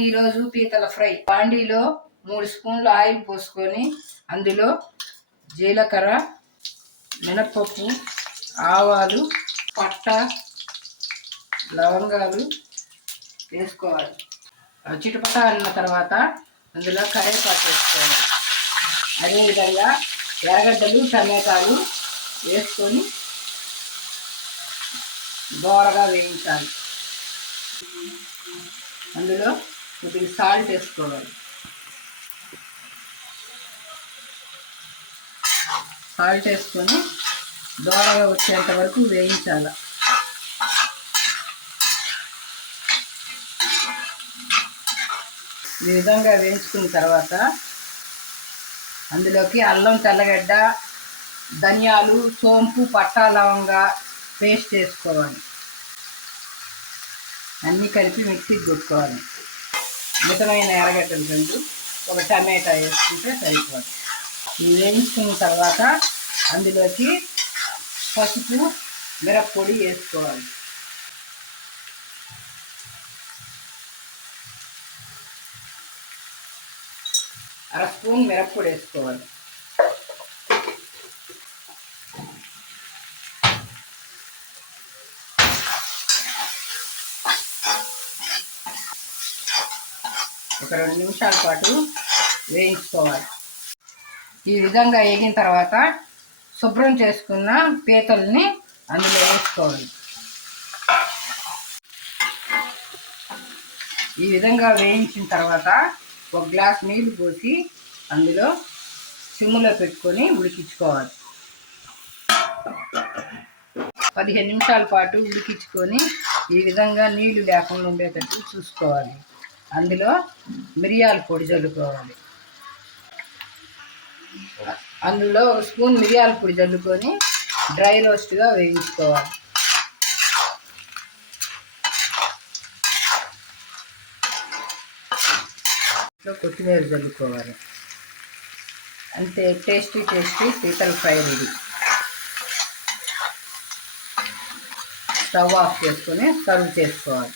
ఈ రోజు పీతల ఫ్రై. బాండీలో 3 స్పూన్లు ఆయిల్ పోసుకొని అందులో జీలకర్ర, మినపప్పు, ఆవాలు, పట్ట, లవంగాలు వేసుకోవాలి. చిటపట అన్న తర్వాత అందులో కరివేపాకు వేసుకోవాలి. అదేవిధంగా ఎర్రగడ్డలు, టమాటాలు వేసుకొని దోరగా వేయించాలి. అందులో కొద్దిగా సాల్ట్ వేసుకోవాలి. సాల్ట్ వేసుకొని దోరగా వచ్చేంత వరకు వేయించాలి. ఈ విధంగా వేయించుకున్న తర్వాత అందులోకి అల్లం, తెల్లగడ్డ, ధనియాలు, సోంపు, పట్టా, లవంగా పేస్ట్ వేసుకోవాలి. అన్నీ కలిపి మిక్సీకి కొట్టుకోవాలి. మితమైన ఎర్రగడ్డలు 2, ఒక టమాటా వేసుకుంటే సరిపోదు. ఇవి వేయించుకున్న తర్వాత అందులోకి పసుపు, మిరప్పొడి వేసుకోవాలి. అర స్పూన్ మిరప్పొడి వేసుకోవాలి. ఒక 2 నిమిషాల పాటు వేయించుకోవాలి. ఈ విధంగా వేగిన తర్వాత శుభ్రం చేసుకున్న పీతల్ని అందులో వేసుకోవాలి. ఈ విధంగా వేయించిన తర్వాత ఒక గ్లాస్ నీళ్లు పోసి అందులో సిమ్ములో పెట్టుకొని ఉడికించుకోవాలి. 15 నిమిషాల పాటు ఉడికించుకొని ఈ విధంగా నీళ్లు లేకుండా ఉండేటట్టు చూసుకోవాలి. అందులో మిరియాల పొడి చల్లుకోవాలి. అందులో 1 స్పూన్ మిరియాల పొడి చల్లుకొని డ్రై రోస్ట్గా వేయించుకోవాలి. కొత్తిమీర చల్లుకోవాలి. అంతే, టేస్టీ పీతల ఫ్రై రెడీ. స్టవ్ ఆఫ్ చేసుకొని సర్వ్ చేసుకోవాలి.